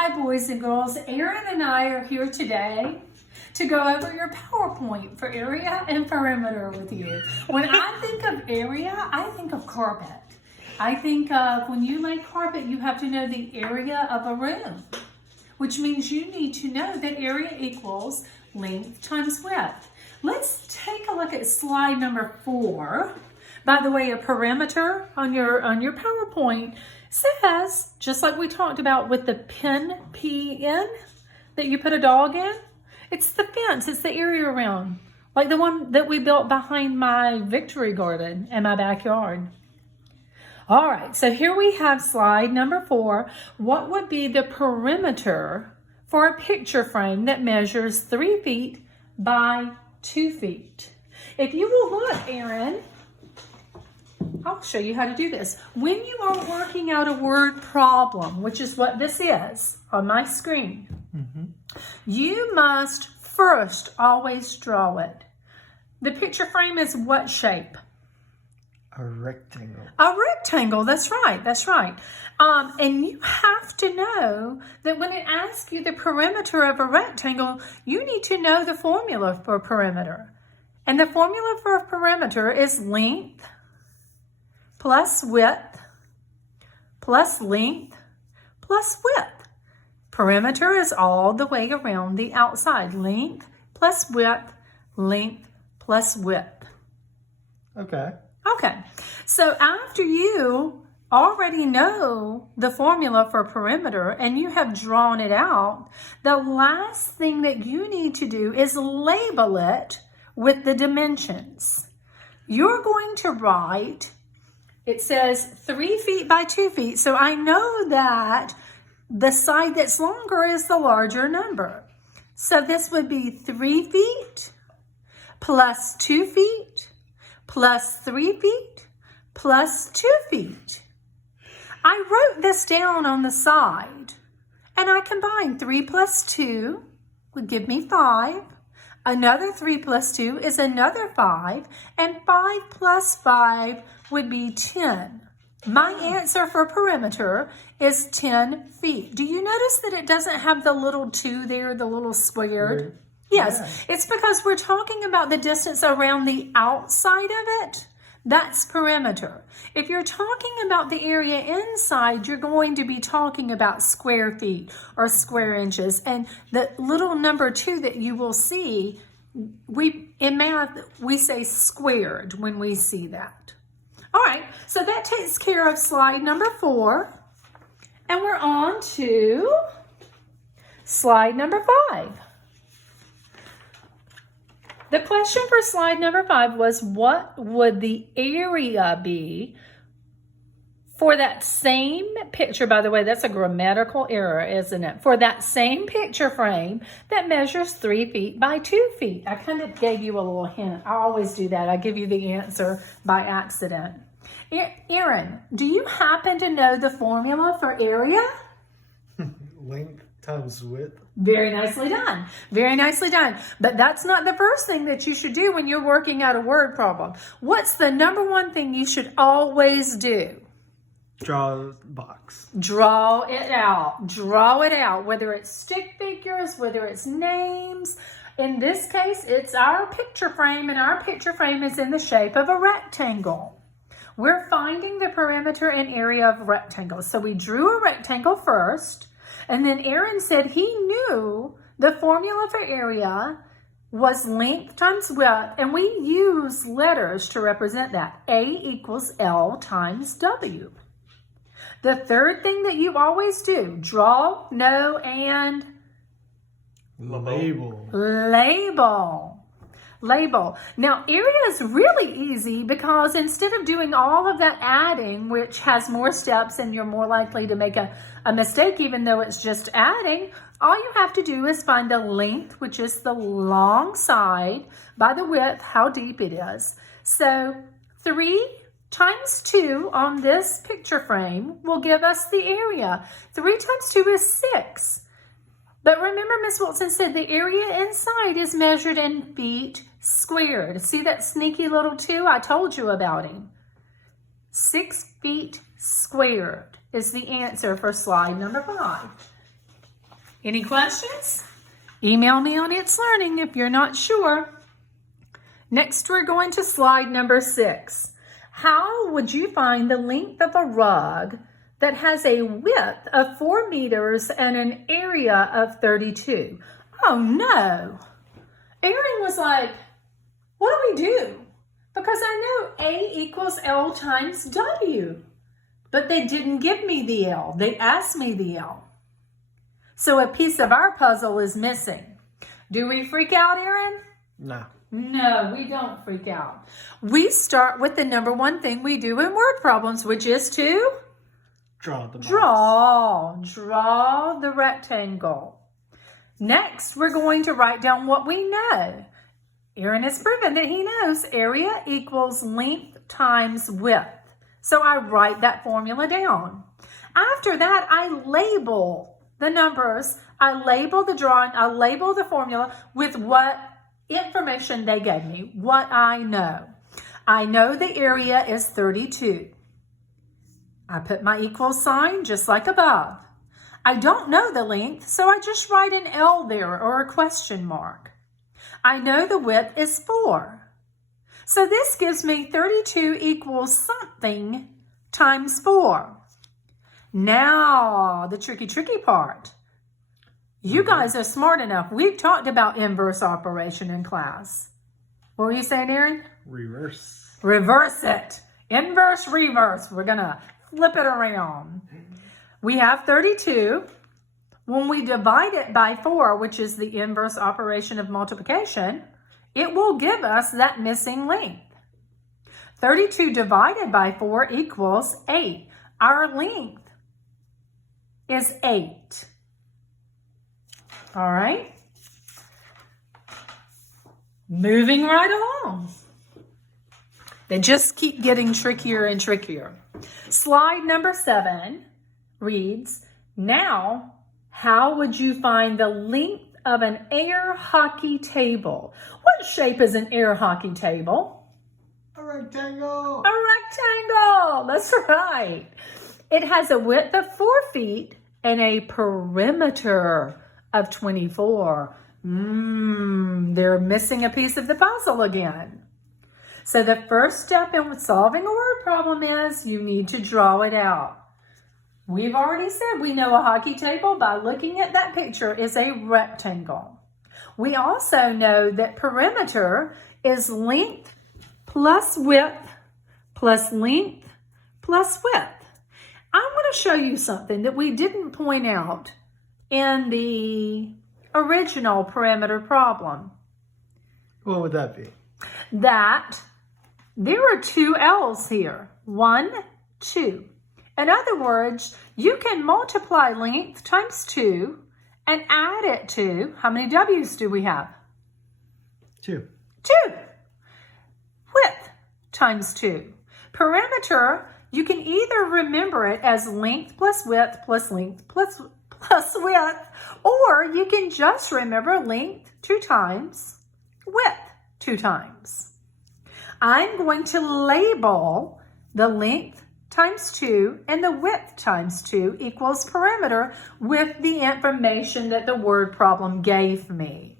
Hi boys and girls, Erin and I are here today to go over your PowerPoint for area and perimeter with you. When I think of area, I think of carpet. I think of when you lay carpet, you have to know the area of a room, which means you need to know that area equals length times width. Let's take a look at slide number 4. By the way, a perimeter on your PowerPoint says, just like we talked about with the PN that you put a dog in, it's the fence, it's the area around, like the one that we built behind my victory garden in my backyard. All right, so here we have slide number 4. What would be the perimeter for a picture frame that measures 3 feet by 2 feet? If you will look, Erin, I'll show you how to do this. When you are working out a word problem, which is what this is on my screen, you must first always draw it. The picture frame is what shape? A rectangle. A rectangle, that's right, that's right. And you have to know that when it asks you the perimeter of a rectangle, you need to know the formula for perimeter. And the formula for perimeter is length plus width plus length plus width. Perimeter is all the way around the outside. Length plus width, length plus width. Okay. Okay, so after you already know the formula for perimeter and you have drawn it out, the last thing that you need to do is label it with the dimensions. You're going to write, it says 3 feet by 2 feet, so I know that the side that's longer is the larger number. So this would be 3 feet plus 2 feet plus 3 feet plus 2 feet. I wrote this down on the side and I combined 3 plus 2 would give me 5. Another 3 plus 2 is another 5, and 5 plus 5 would be 10. My answer for perimeter is 10 feet. Do you notice that it doesn't have the little 2 there, the little squared? Yes, it's because we're talking about the distance around the outside of it. That's perimeter. If you're talking about the area inside, you're going to be talking about square feet or square inches. And the little number 2 that you will see, in math, we say squared when we see that. All right, so that takes care of slide number 4. And we're on to slide number 5. The question for slide number 5 was, what would the area be for that same picture? By the way, that's a grammatical error, isn't it? For that same picture frame that measures 3 feet by 2 feet. I kind of gave you a little hint. I always do that. I give you the answer by accident. Erin, do you happen to know the formula for area? Length times width. Very nicely done. Very nicely done. But that's not the first thing that you should do when you're working out a word problem. What's the number one thing you should always do? Draw a box. Draw it out. Draw it out. Whether it's stick figures, whether it's names. In this case, it's our picture frame, and our picture frame is in the shape of a rectangle. We're finding the perimeter and area of rectangles. So we drew a rectangle first. And then Erin said he knew the formula for area was length times width, and we use letters to represent that. A equals L times W. The third thing that you always do, draw, know, and label. Label. Now, area is really easy because instead of doing all of that adding, which has more steps and you're more likely to make a mistake even though it's just adding, all you have to do is find the length, which is the long side, by the width, how deep it is. So 3 times 2 on this picture frame will give us the area. 3 times 2 is 6. But remember, Miss Wilson said the area inside is measured in feet squared. See that sneaky little 2? I told you about him. 6 feet squared is the answer for slide number 5. Any questions? Email me on It's Learning if you're not sure. Next, we're going to slide number 6. How would you find the length of a rug that has a width of 4 meters and an area of 32? Oh no! Aaron was like, what do we do? Because I know A equals L times W. But they didn't give me the L. They asked me the L. So a piece of our puzzle is missing. Do we freak out, Aaron? No. No, we don't freak out. We start with the number one thing we do in word problems, which is to Draw the box. Draw the rectangle. Next, we're going to write down what we know. Aaron has proven that he knows area equals length times width. So I write that formula down. After that, I label the numbers. I label the drawing. I label the formula with what information they gave me, what I know. I know the area is 32. I put my equal sign just like above. I don't know the length, so I just write an L there or a question mark. I know the width is 4. So this gives me 32 equals something times 4. Now, the tricky part. You guys are smart enough. We've talked about inverse operation in class. What were you saying, Aaron? Reverse. Reverse it. Inverse, reverse. We're going to flip it around. We have 32. When we divide it by 4, which is the inverse operation of multiplication, it will give us that missing length. 32 divided by 4 equals 8. Our length is 8. All right. Moving right along. They just keep getting trickier and trickier. Slide number 7 reads, now, how would you find the length of an air hockey table? What shape is an air hockey table? A rectangle. A rectangle. That's right. It has a width of 4 feet and a perimeter of 24. They're missing a piece of the puzzle again. So the first step in solving a word problem is you need to draw it out. We've already said we know a hockey table by looking at that picture is a rectangle. We also know that perimeter is length plus width plus length plus width. I want to show you something that we didn't point out in the original perimeter problem. What would that be? That there are 2 L's here. 1, 2. In other words, you can multiply length times 2 and add it to, how many W's do we have? 2. 2. Width times 2. Perimeter, you can either remember it as length plus width plus length plus width, or you can just remember length 2 times, width 2 times. I'm going to label the length times 2 and the width times 2 equals perimeter with the information that the word problem gave me.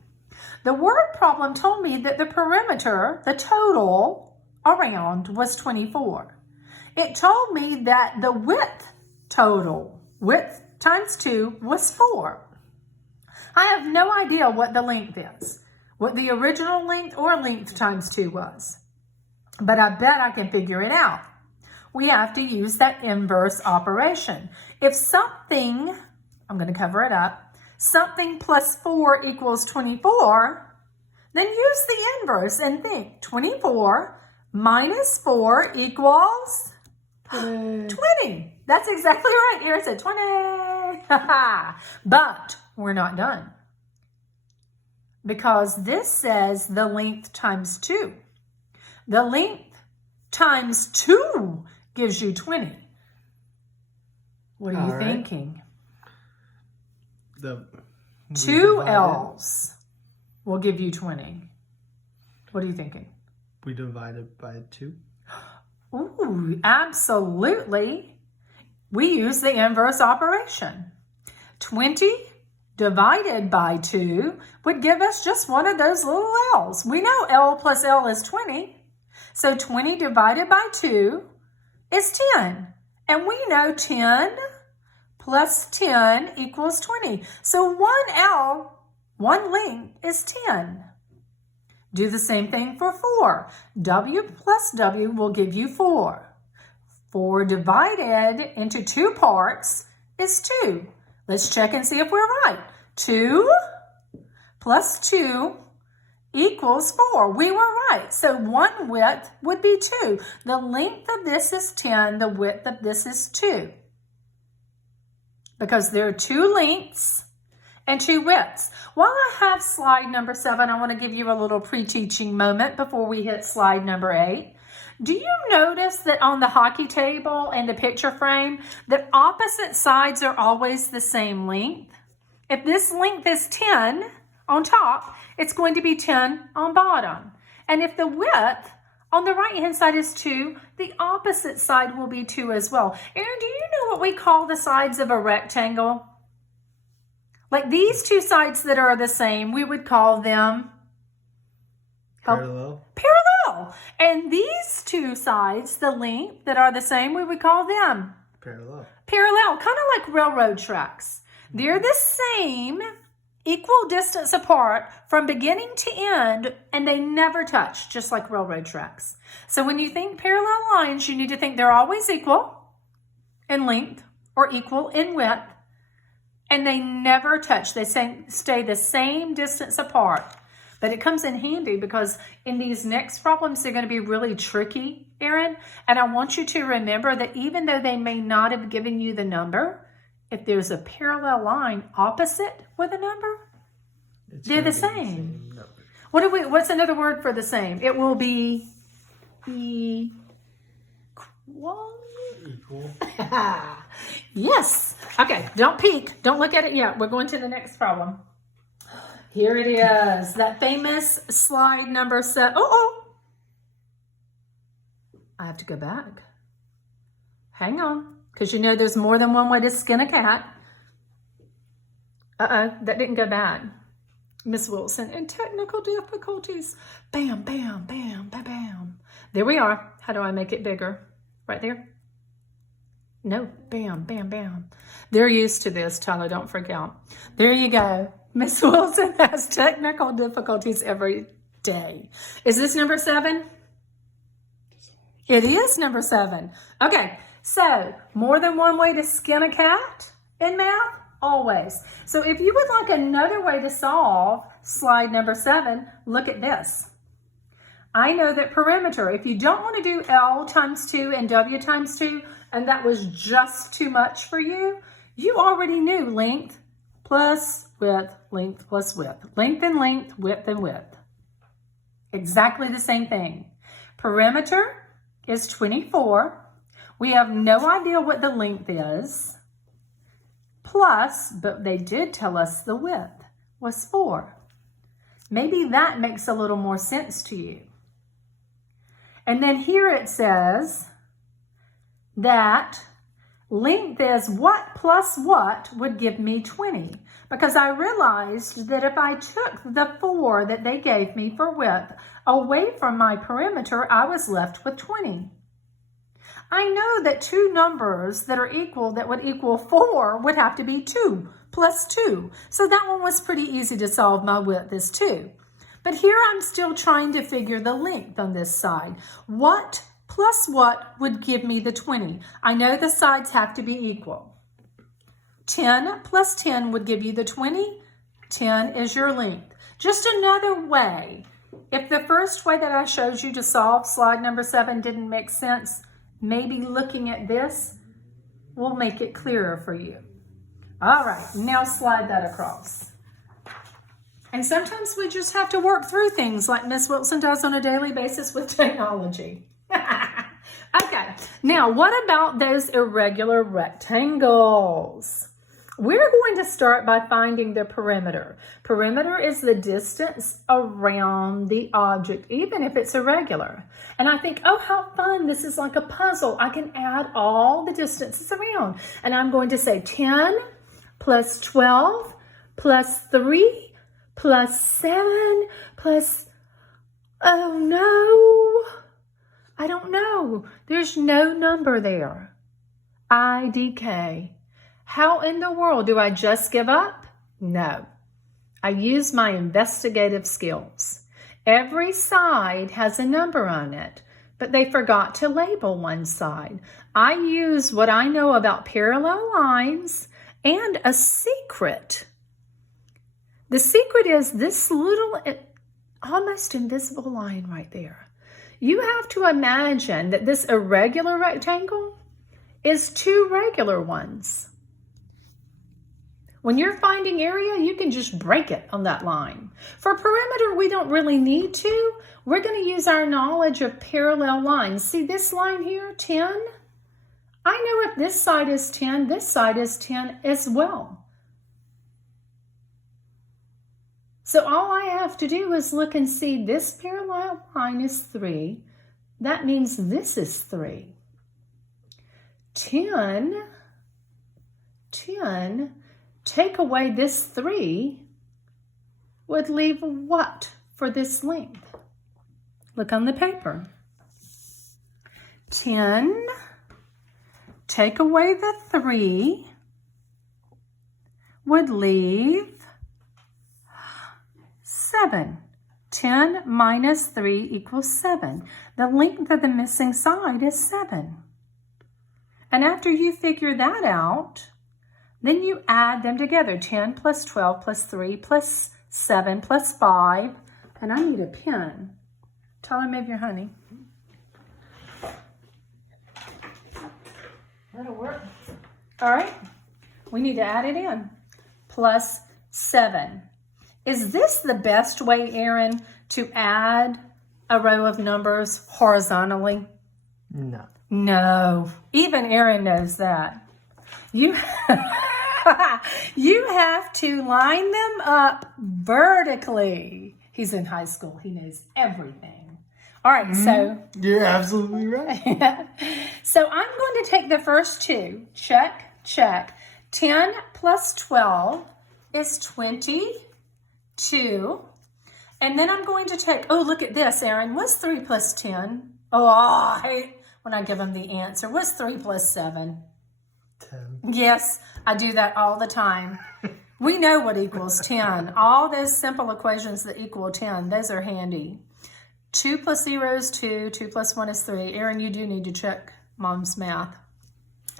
The word problem told me that the perimeter, the total around, was 24. It told me that the width total, width times 2, was 4. I have no idea what the length is, what the original length or length times 2 was. But I bet I can figure it out. We have to use that inverse operation. If something, I'm going to cover it up, something plus 4 equals 24, then use the inverse and think 24 minus 4 equals 20. That's exactly right. Aaron said 20. But we're not done. Because this says the length times 2. The length times 2 gives you 20. What are you thinking? The 2 L's will give you 20. What are you thinking? We divide it by 2. Ooh, absolutely. We use the inverse operation. 20 divided by 2 would give us just one of those little L's. We know L plus L is 20. So 20 divided by 2 is 10. And we know 10 plus 10 equals 20. So 1 L, 1 length, is 10. Do the same thing for 4. W plus W will give you 4. 4 divided into 2 parts is 2. Let's check and see if we're right. 2 plus 2 equals 4. We were right. So 1 width would be 2. The length of this is 10. The width of this is 2. Because there are 2 lengths and 2 widths. While I have slide number 7, I want to give you a little pre-teaching moment before we hit slide number 8. Do you notice that on the hockey table and the picture frame, that opposite sides are always the same length? If this length is 10 on top, it's going to be 10 on bottom. And if the width on the right-hand side is 2, the opposite side will be 2 as well. Aaron, do you know what we call the sides of a rectangle? Like these 2 sides that are the same, we would call them Parallel. Parallel. And these 2 sides, the length that are the same, we would call them Parallel. Parallel, kind of like railroad tracks. They're the same, equal distance apart from beginning to end, and they never touch, just like railroad tracks. So when you think parallel lines, you need to think they're always equal in length or equal in width, and they never touch. They stay the same distance apart. But it comes in handy because in these next problems, they're going to be really tricky, Aaron. And I want you to remember that even though they may not have given you the number, if there's a parallel line opposite with a number, they're the same. What's another word for the same? It will be equal. Equal. Yes. Okay, don't peek. Don't look at it yet. We're going to the next problem. Here it is. That famous slide number 7. Oh. I have to go back. Hang on. Because you know there's more than one way to skin a cat. That didn't go bad. Miss Wilson, and technical difficulties. Bam, bam, bam, bam, bam. There we are. How do I make it bigger? Right there? No. Bam, bam, bam. They're used to this, Tyler. Don't forget. There you go. Miss Wilson has technical difficulties every day. Is this number 7? It is number 7. Okay. So, more than one way to skin a cat in math? Always. So, if you would like another way to solve slide number 7, look at this. I know that perimeter, if you don't want to do L times 2 and W times 2, and that was just too much for you, you already knew length plus width, length plus width. Length and length, width and width. Exactly the same thing. Perimeter is 24. We have no idea what the length is. Plus, but they did tell us the width was 4. Maybe that makes a little more sense to you. And then here it says that length is what plus what would give me 20. Because I realized that if I took the 4 that they gave me for width away from my perimeter, I was left with 20. I know that 2 numbers that are equal, that would equal 4, would have to be 2 plus 2. So that one was pretty easy to solve. My width is 2. But here I'm still trying to figure the length on this side. What plus what would give me the 20? I know the sides have to be equal. 10 plus 10 would give you the 20. 10 is your length. Just another way. If the first way that I showed you to solve slide number 7 didn't make sense, maybe looking at this will make it clearer for you. All right, now slide that across. And sometimes we just have to work through things like Miss Wilson does on a daily basis with technology. Okay, now what about those irregular rectangles? We're going to start by finding the perimeter. Perimeter is the distance around the object, even if it's irregular. And I think, oh, how fun. This is like a puzzle. I can add all the distances around. And I'm going to say 10 plus 12 plus 3 plus 7 plus, oh no, I don't know. There's no number there. IDK. How in the world do I just give up? No. I use my investigative skills. Every side has a number on it, but they forgot to label one side. I use what I know about parallel lines and a secret. The secret is this little, almost invisible line right there. You have to imagine that this irregular rectangle is two regular ones. When you're finding area, you can just break it on that line. For perimeter, we don't really need to. We're going to use our knowledge of parallel lines. See this line here, 10? I know if this side is 10, this side is 10 as well. So all I have to do is look and see this parallel line is 3. That means this is 3. 10, take away this 3 would leave what for this length? Look on the paper. 10, take away the 3 would leave 7. 10 minus 3 equals 7. The length of the missing side is 7. And after you figure that out, then you add them together. 10 plus 12 plus 3 plus 7 plus 5. And I need a pen. Tell him of your honey. That'll work. All right. We need to add it in. Plus 7. Is this the best way, Aaron, to add a row of numbers horizontally? No. No. Even Aaron knows that. You have to line them up vertically. He's in high school. He knows everything. All right, so. You're absolutely right. So I'm going to take the first two. Check, check. 10 plus 12 is 22. And then I'm going to take, oh, look at this, Aaron. What's 3 plus 10? Oh, I hate when I give them the answer. What's 3 plus 7? 10. Yes, I do that all the time. We know what equals 10. All those simple equations that equal 10, those are handy. 2 plus 0 is 2. 2 plus 1 is 3. Aaron, you do need to check Mom's math.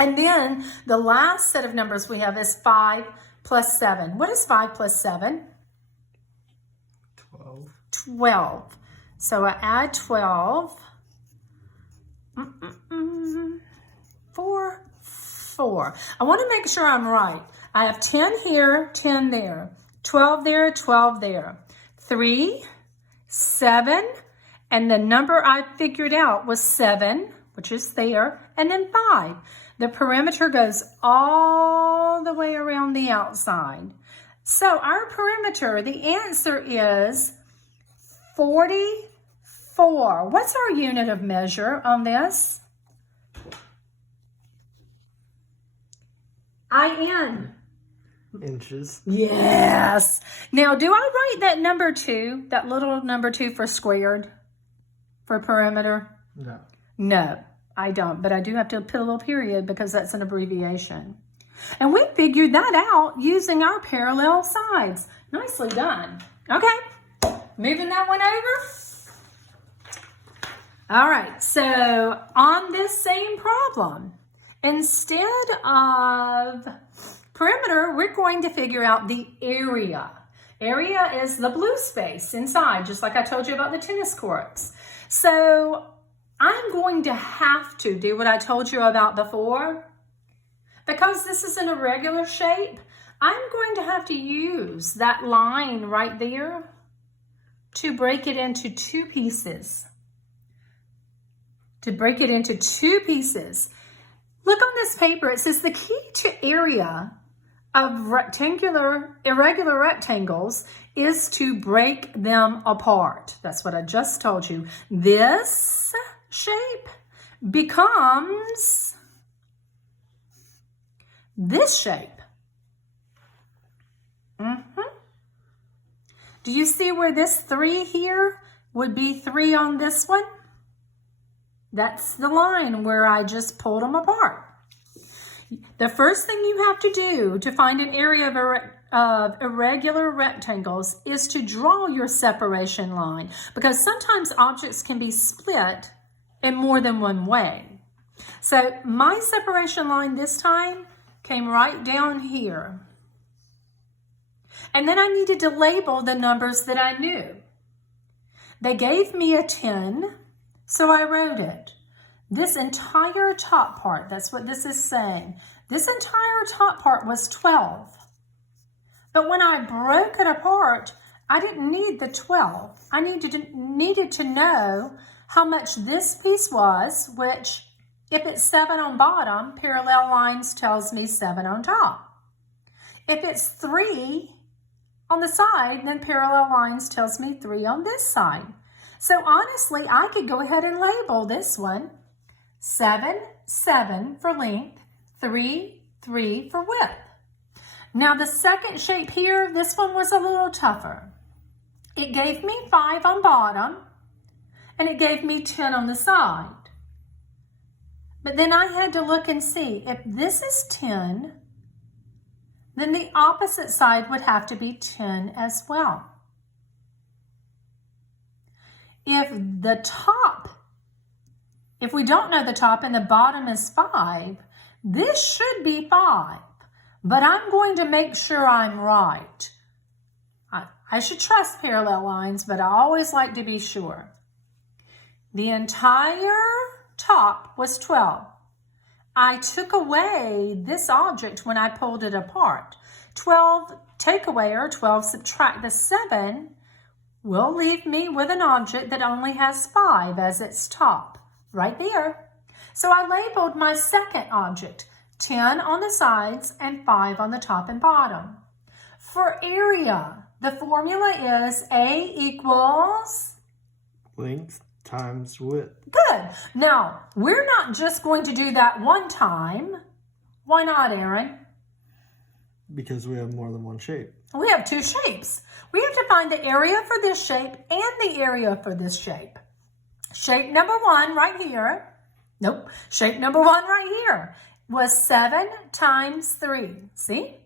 And then the last set of numbers we have is 5 plus 7. What is 5 plus 7? 12. 12. So I add 12. 4. I want to make sure I'm right. I have 10 here, 10 there, 12 there, 12 there, 3, 7, and the number I figured out was 7, which is there, and then 5. The perimeter goes all the way around the outside. So our perimeter, the answer is 44. What's our unit of measure on this? IN. Inches. Yes. Now, do I write that number 2, that little number 2 for squared, for perimeter? No. No, I don't. But I do have to put a little period because that's an abbreviation. And we figured that out using our parallel sides. Nicely done. Okay. Moving that one over. All right. So on this same problem, instead of perimeter, we're going to figure out the area. Area is the blue space inside, just like I told you about the tennis courts. So I'm going to have to do what I told you about before. Because this is an irregular shape, I'm going to have to use that line right there to break it into two pieces. To break it into two pieces. Look on this paper. It says the key to area of irregular rectangles is to break them apart. That's what I just told you. This shape becomes this shape. Do you see where this 3 here would be 3 on this one? That's the line where I just pulled them apart. The first thing you have to do to find an area of irregular rectangles is to draw your separation line, because sometimes objects can be split in more than one way. So my separation line this time came right down here. And then I needed to label the numbers that I knew. They gave me a 10, so I wrote it. This entire top part, that's what this is saying. This entire top part was 12. But when I broke it apart, I didn't need the 12. I needed to know how much this piece was, which if it's 7 on bottom, parallel lines tells me 7 on top. If it's 3 on the side, then parallel lines tells me 3 on this side. So honestly, I could go ahead and label this one 7, 7 for length, 3, 3 for width. Now the second shape here, this one was a little tougher. It gave me 5 on bottom and it gave me 10 on the side. But then I had to look and see, if this is 10, then the opposite side would have to be 10 as well. If we don't know the top and the bottom is 5, this should be 5, but I'm going to make sure I'm right. I should trust parallel lines, but I always like to be sure. The entire top was 12. I took away this object when I pulled it apart. 12 take away, or 12 subtract the 7 will leave me with an object that only has 5 as its top, right there. So I labeled my second object, 10 on the sides and 5 on the top and bottom. For area, the formula is A equals Length times width. Good. Now, we're not just going to do that one time. Why not, Aaron? Because we have more than one shape. We have 2 shapes. We have to find the area for this shape and the area for this shape. Shape number 1 right here. Nope. Shape number 1 right here was 7 times 3. See?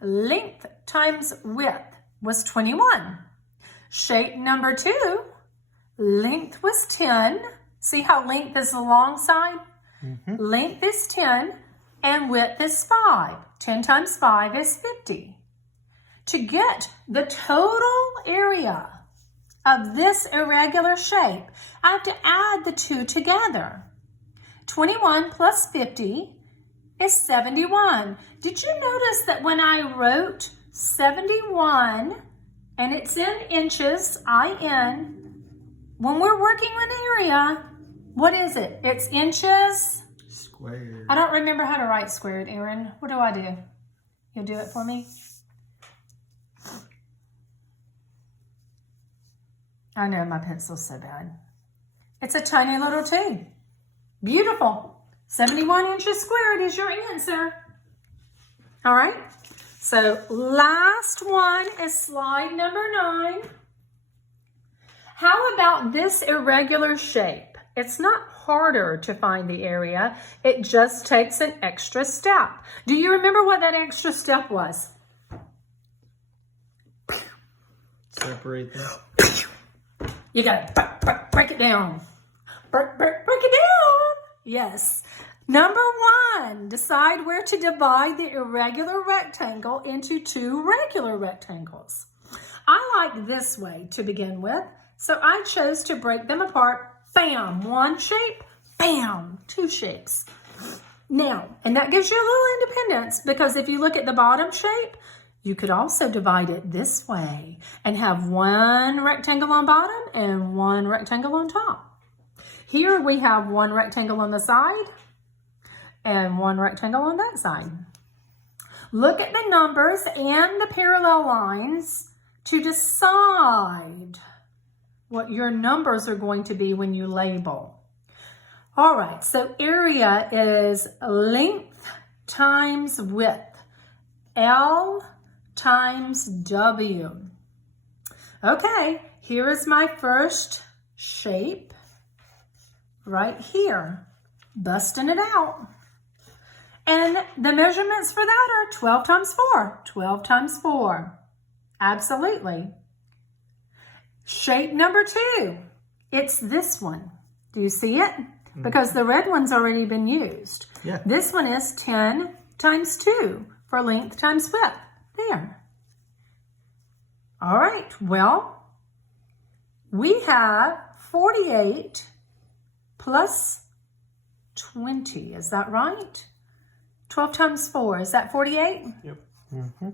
Length times width was 21. Shape number 2, length was 10. See how length is the long side? Length is 10 and width is 5. 10 times 5 is 50. To get the total area of this irregular shape, I have to add the 2 together. 21 plus 50 is 71. Did you notice that when I wrote 71, and it's in inches, IN, when we're working on area, what is it? It's inches. Squared. I don't remember how to write squared, Aaron. What do I do? You'll do it for me? I know my pencil's so bad. It's a tiny little 2. Beautiful. 71 inches squared is your answer. All right. So last one is slide number 9. How about this irregular shape? It's not harder to find the area. It just takes an extra step. Do you remember what that extra step was? Separate them. You gotta break it down. Break it down. Yes. Number 1, decide where to divide the irregular rectangle into 2 regular rectangles. I like this way to begin with, so I chose to break them apart. Bam, 1 shape, bam, 2 shapes. Now, and that gives you a little independence, because if you look at the bottom shape, you could also divide it this way and have 1 rectangle on bottom and 1 rectangle on top. Here we have 1 rectangle on the side and 1 rectangle on that side. Look at the numbers and the parallel lines to decide what your numbers are going to be when you label. All right, so area is length times width, L times W. Okay, here is my first shape right here. Busting it out. And the measurements for that are 12 times 4. 12 times 4. Absolutely. Shape number 2. It's this one. Do you see it? Because the red one's already been used. Yeah. This one is 10 times 2 for length times width. There. All right. Well, we have 48 plus 20. Is that right? 12 times 4. Is that 48? Yep. Mm-hmm.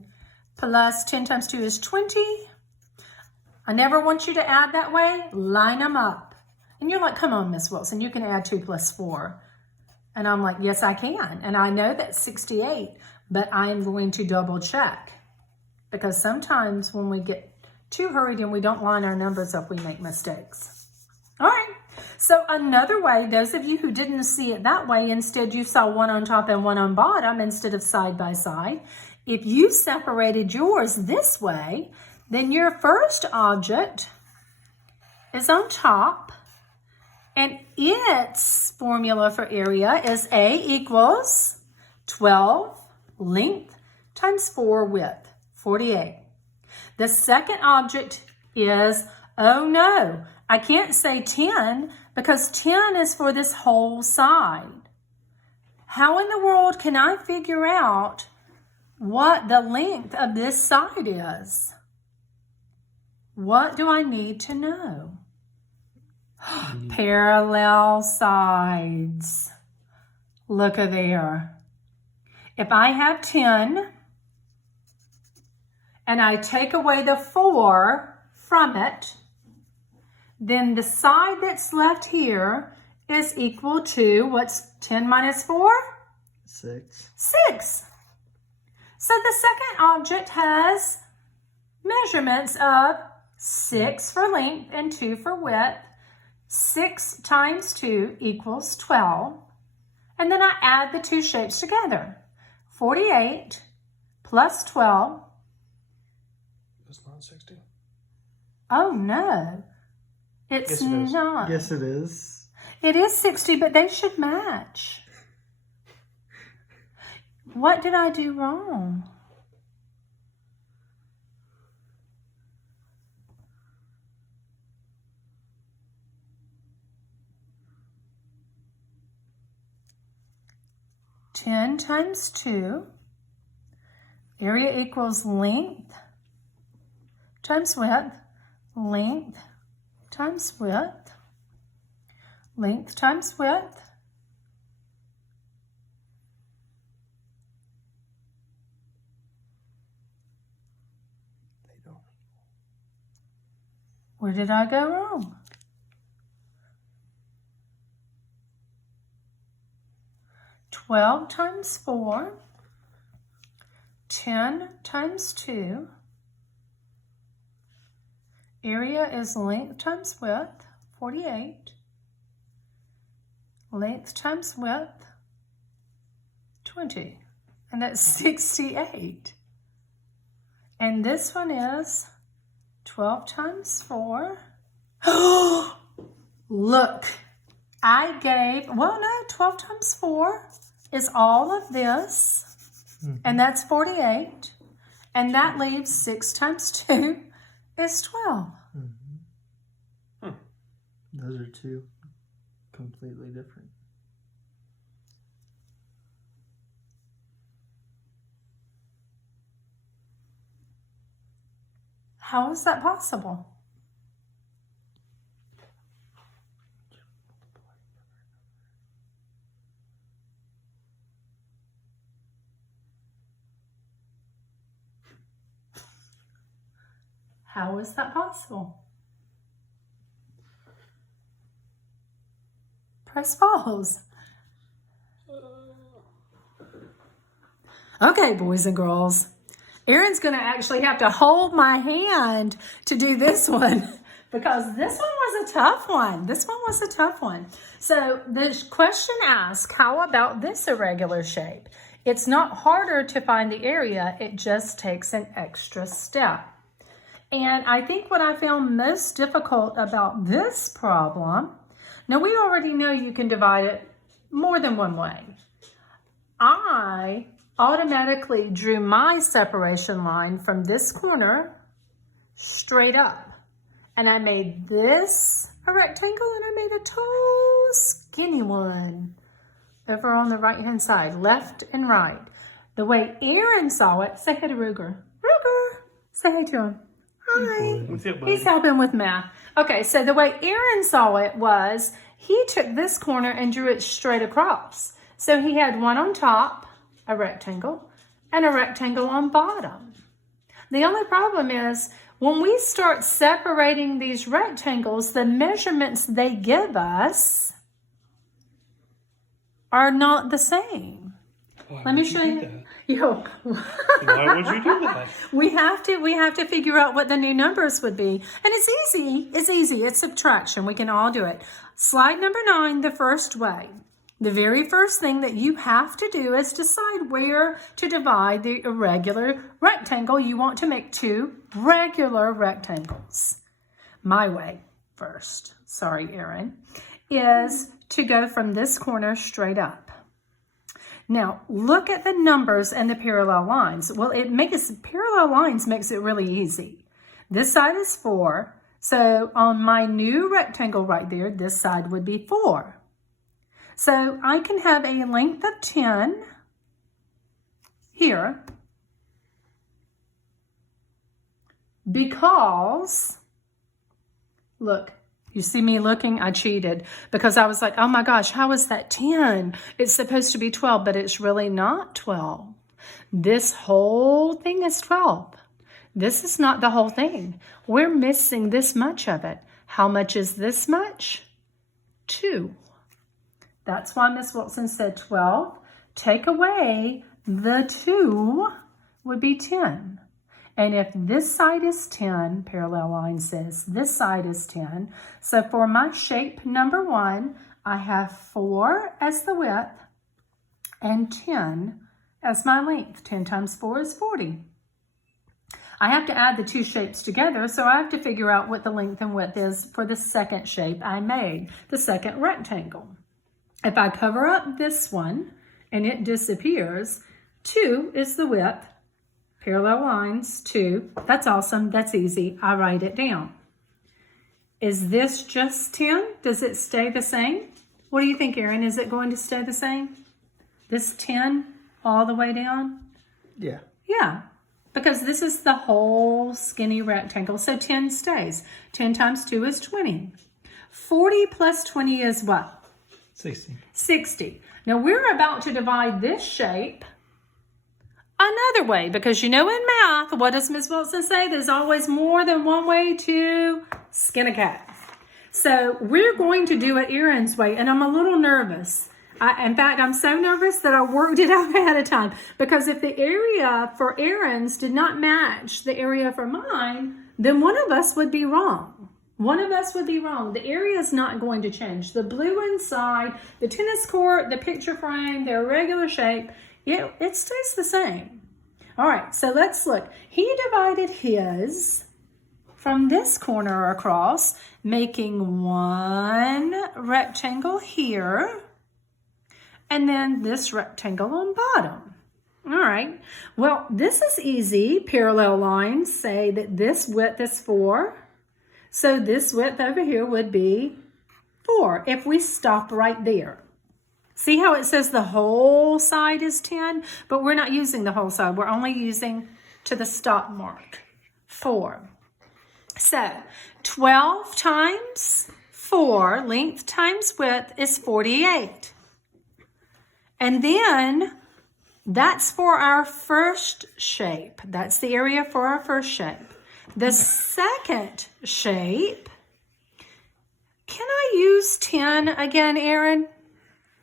Plus 10 times 2 is 20. I never want you to add that way. Line them up. And you're like, come on, Miss Wilson, you can add 2 plus 4. And I'm like, yes, I can. And I know that's 68, but I am going to double check. Because sometimes when we get too hurried and we don't line our numbers up, we make mistakes. All right. So another way, those of you who didn't see it that way, instead you saw one on top and one on bottom instead of side by side. If you separated yours this way, then your first object is on top, and its formula for area is A equals 12 length times 4 width, 48. The second object is, oh no, I can't say 10 because 10 is for this whole side. How in the world can I figure out what the length of this side is? What do I need to know? Parallel sides. Look at there. If I have 10 and I take away the 4 from it, then the side that's left here is equal to, what's 10 minus 4? 6. 6. So the second object has measurements of 6 for length and 2 for width. 6 times 2 equals 12. And then I add the two shapes together. 48 plus 12. It's not 60. Oh no, it's Yes, it is. not. Yes, it is. It is 60, but they should match. What did I do wrong? Ten times 2. Area equals length times width. Length times width. Length times width. They don't. Where did I go wrong? Twelve times 4. 10 times 2. Area is length times width, 48. Length times width, 20. And that's 68. And this one is 12 times 4. Look, I gave, well, no, 12 times 4 is all of this. And that's 48. And that leaves 6 times 2 is 12. Those are two completely different. How is that possible? How is that possible? Press pause. Okay, boys and girls. Erin's going to actually have to hold my hand to do this one because this one was a tough one. This one was a tough one. So the question asks, how about this irregular shape? It's not harder to find the area. It just takes an extra step. And I think what I found most difficult about this problem, now we already know you can divide it more than one way. I automatically drew my separation line from this corner straight up. And I made this a rectangle, and I made a tall, skinny one over on the right-hand side, left and right. The way Aaron saw it, say hi to Ruger. Ruger, say hi to him. Hi. What's up, He's helping with math. Okay, so the way Aaron saw it was he took this corner and drew it straight across. So he had one on top, a rectangle, and a rectangle on bottom. The only problem is when we start separating these rectangles, the measurements they give us are not the same. Let me show you. Yo. Why would you do that? We have to figure out what the new numbers would be. And it's easy. It's easy. It's subtraction. We can all do it. Slide number 9, the first way. The very first thing that you have to do is decide where to divide the irregular rectangle. You want to make 2 regular rectangles. My way first, sorry, Aaron, is to go from this corner straight up. Now, look at the numbers and the parallel lines. Well, parallel lines makes it really easy. This side is 4. So on my new rectangle right there, this side would be 4. So I can have a length of 10 here because, look, you see me looking? I cheated because I was like, oh my gosh, how is that 10? It's supposed to be 12, but it's really not 12. This whole thing is 12. This is not the whole thing. We're missing this much of it. How much is this much? 2. That's why Miss Wilson said 12. Take away the 2 would be 10. And if this side is 10, parallel line says this side is 10. So for my shape number 1, I have 4 as the width and 10 as my length. 10 times 4 is 40. I have to add the 2 shapes together, so I have to figure out what the length and width is for the second shape I made, the second rectangle. If I cover up this one and it disappears, 2 is the width. Parallel lines, 2. That's awesome. That's easy. I write it down. Is this just 10? Does it stay the same? What do you think, Aaron? Is it going to stay the same? This 10 all the way down? Yeah. Yeah, because this is the whole skinny rectangle. So 10 stays. 10 times 2 is 20. 40 plus 20 is what? 60. 60. Now we're about to divide this shape another way because you know in math, what does Ms. Wilson say? There's always more than one way to skin a cat. So we're going to do it Aaron's way, and I'm a little nervous. In fact, I'm so nervous that I worked it out ahead of time because if the area for Aaron's did not match the area for mine, then one of us would be wrong. One of us would be wrong. The area is not going to change. The blue inside, the tennis court, the picture frame, their regular shape, it stays the same. All right, so let's look. He divided his from this corner across, making one rectangle here, and then this rectangle on bottom. All right, well, this is easy. Parallel lines say that this width is 4. So this width over here would be 4 if we stop right there. See how it says the whole side is 10, but we're not using the whole side. We're only using to the stop mark, 4. So 12 times 4, length times width, is 48. And then that's for our first shape. That's the area for our first shape. The second shape, can I use 10 again, Aaron?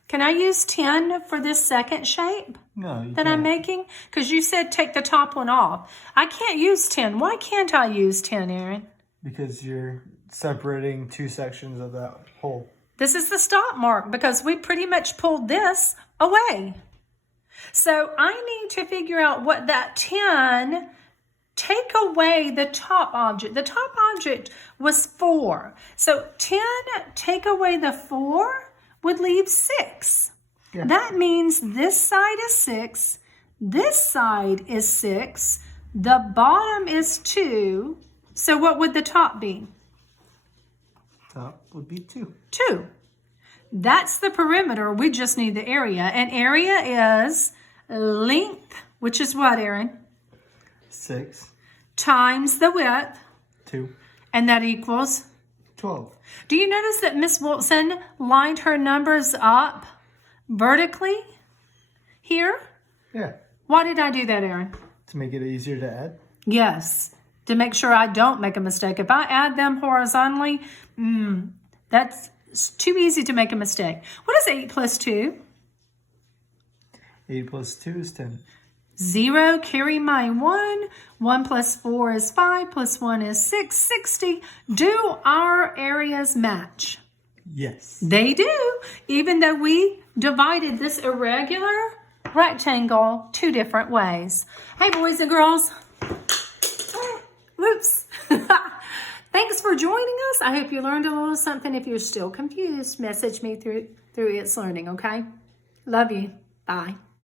Can I use 10 for this second shape that I'm making? Because you said take the top one off. I can't use 10. Why can't I use 10, Aaron? Because you're separating 2 sections of that hole. This is the stop mark because we pretty much pulled this away. So I need to figure out what that 10 take away away the top object. The top object was 4. So 10 take away the 4 would leave 6. Yeah. That means this side is 6. This side is 6. The bottom is 2. So what would the top be? Top would be 2. 2. That's the perimeter. We just need the area. And area is length, which is what, Aaron? 6. Times the width. 2. And that equals? 12. Do you notice that Miss Wilson lined her numbers up vertically here? Yeah. Why did I do that, Aaron? To make it easier to add. Yes, to make sure I don't make a mistake. If I add them horizontally, that's too easy to make a mistake. What is 8 plus 2? 8 plus 2 is 10. 0, carry my 1. 1 plus 4 is 5, plus 1 is 6, 60. Do our areas match? Yes. They do, even though we divided this irregular rectangle 2 different ways. Hey, boys and girls. Whoops. Thanks for joining us. I hope you learned a little something. If you're still confused, message me through It's Learning, okay? Love you. Bye.